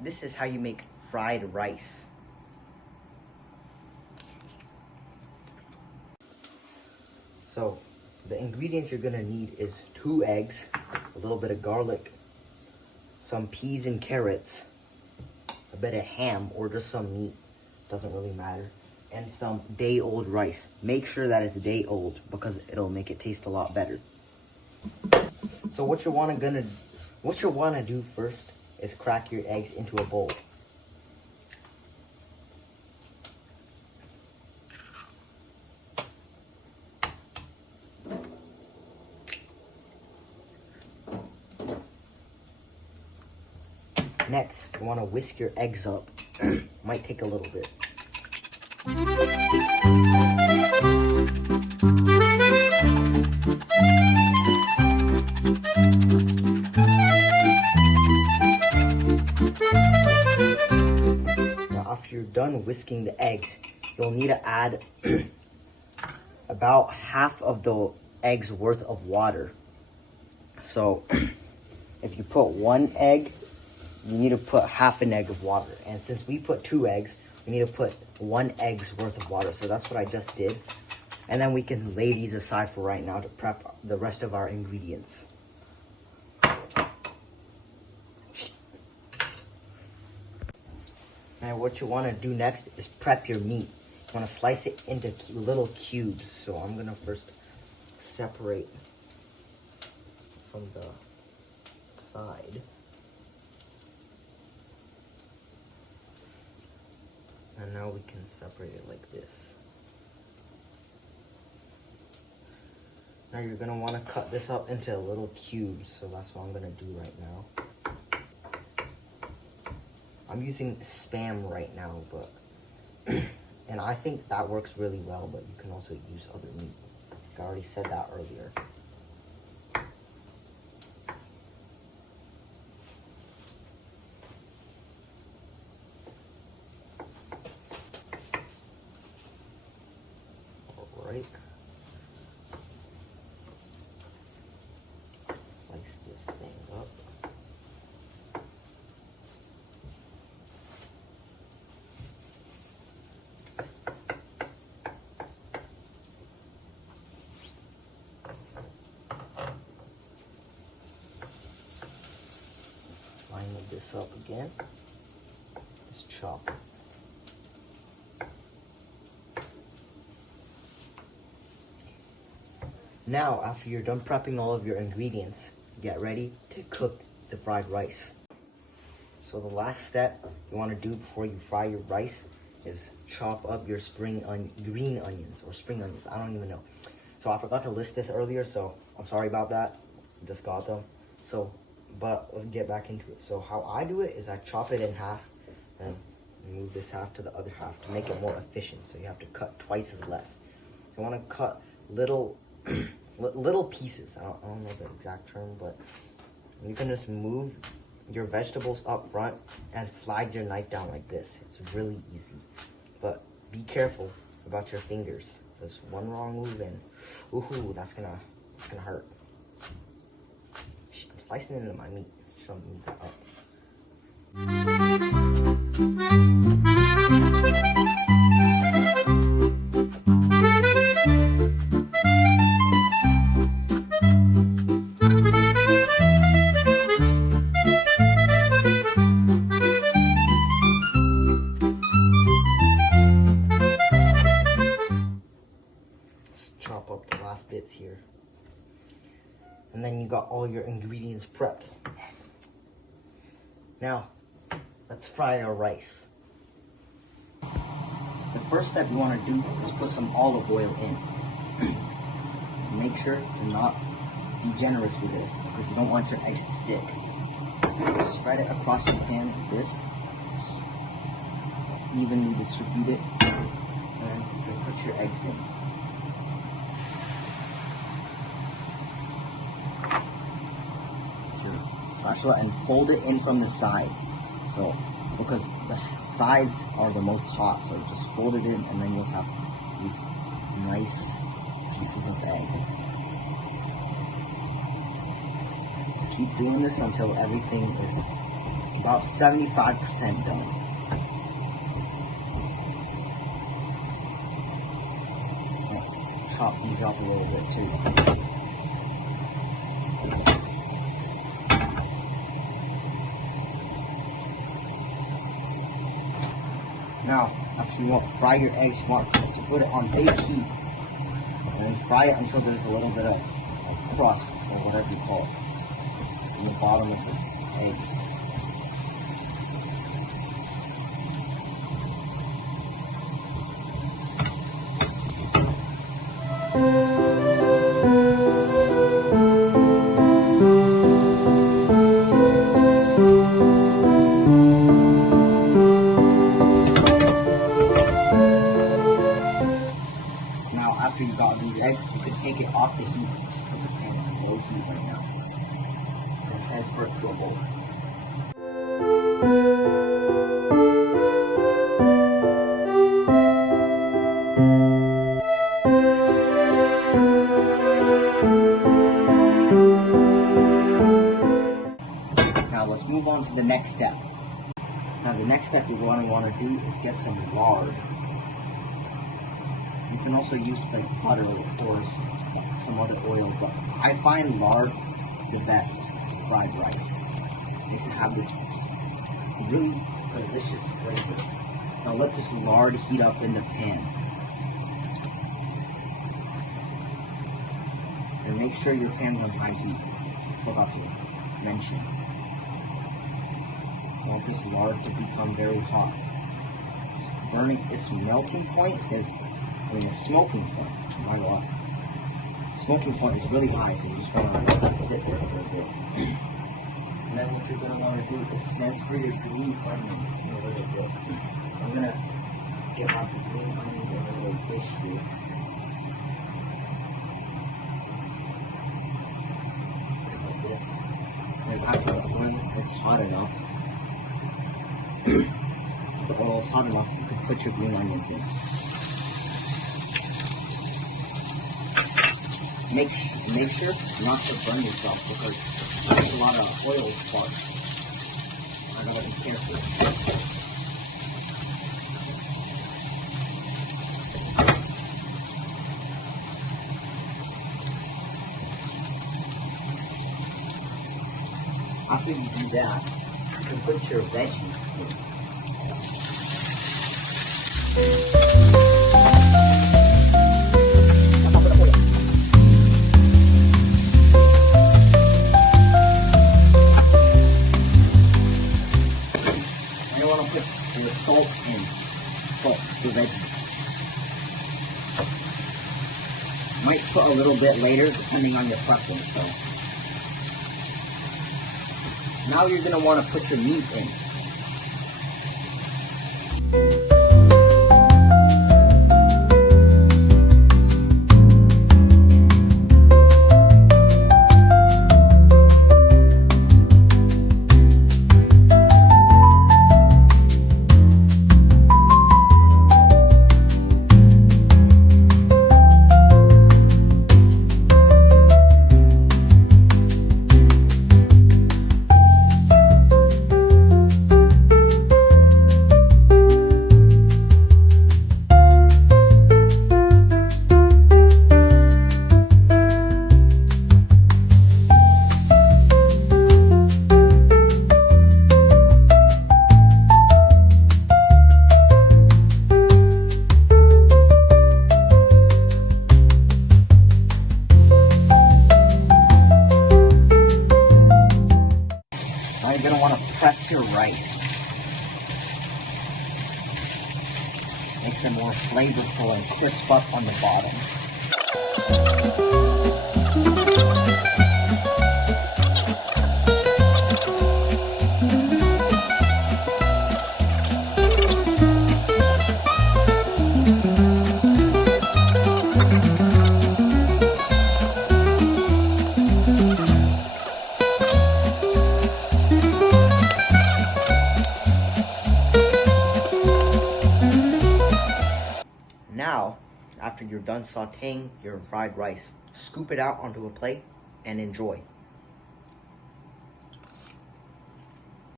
this is how you make fried rice. So the ingredients you're gonna need is 2 eggs, a little bit of garlic, some peas and carrots, a bit of ham or just some meat, doesn't really matter, and some day-old rice. Make sure that it's day-old because it'll make it taste a lot better. So what you wanna do first is crack your eggs into a bowl. Next, you want to whisk your eggs up. Might take a little bit. Now, after you're done whisking the eggs, you'll need to add about half of the egg's worth of water. So, if you put 1 egg, you need to put half an egg of water. And since we put 2 eggs, we need to put 1 egg's worth of water. So that's what I just did. And then we can lay these aside for right now to prep the rest of our ingredients. Now what you want to do next is prep your meat. You want to slice it into little cubes. So I'm going to first separate from the side. And now we can separate it like this. Now you're gonna wanna cut this up into little cubes, so that's what I'm gonna do right now. I'm using Spam right now, but, and I think that works really well, but you can also use other meat. I already said that earlier. Right. Slice this thing up. Line this up again. Just chop. Now, after you're done prepping all of your ingredients, get ready to cook the fried rice. So the last step you want to do before you fry your rice is chop up your green onions or spring onions. I don't even know. So I forgot to list this earlier, so I'm sorry about that. I just got them. So, but let's get back into it. So how I do it is I chop it in half and move this half to the other half to make it more efficient. So you have to cut twice as less. You want to cut little pieces. I don't know the exact term, but you can just move your vegetables up front and slide your knife down like this. It's really easy, but be careful about your fingers. There's one wrong move and ooh, that's gonna hurt. I'm slicing into my meat. Should move that up. Chop up the last bits here. And then you got all your ingredients prepped. Now, let's fry our rice. The first step you want to do is put some olive oil in. Make sure to not be generous with it because you don't want your eggs to stick. Spread it across the pan like this. Evenly distribute it. And then you put your eggs in. Spatula and fold it in from the sides. So, because the sides are the most hot, so just fold it in and then you'll have these nice pieces of egg. Just keep doing this until everything is about 75% done. Chop these up a little bit too. Now, after you fry your eggs, you want to put it on big heat. And then fry it until there's a little bit of crust, or whatever you call it, in the bottom of the eggs. Now, after you got these eggs, you can take it off the heat. Just put the pan on low heat right now. And transfer it to a bowl. Now let's move on to the next step. Now the next step you're going to want to do is get some lard. You can also use like butter or some other oil, but I find lard the best for fried rice. It have this really delicious flavor. Now let this lard heat up in the pan. And make sure your pan's on high heat. Forgot to mention. I want this lard to become very hot. Its melting point is, the smoking point, my god. Smoking point is really high, so you just want to let it sit there for a bit. And then what you're going to want to do is transfer your green onions in a little bit. I'm going to get out the green onions in a little dish here. Just like this. And after the oil is hot enough, the oil is hot enough, you can put your green onions in. Make sure not to burn yourself because there's a lot of oil sparks. I gotta be careful. After you do that, you can put your veggies in. Put the salt in, the veggies. Might put a little bit later, depending on your preference, though. Now you're going to want to put your meat in. You're going to want to press your rice. Makes it more flavorful and crisp up on the bottom. Now, after you're done sauteing your fried rice, scoop it out onto a plate and enjoy.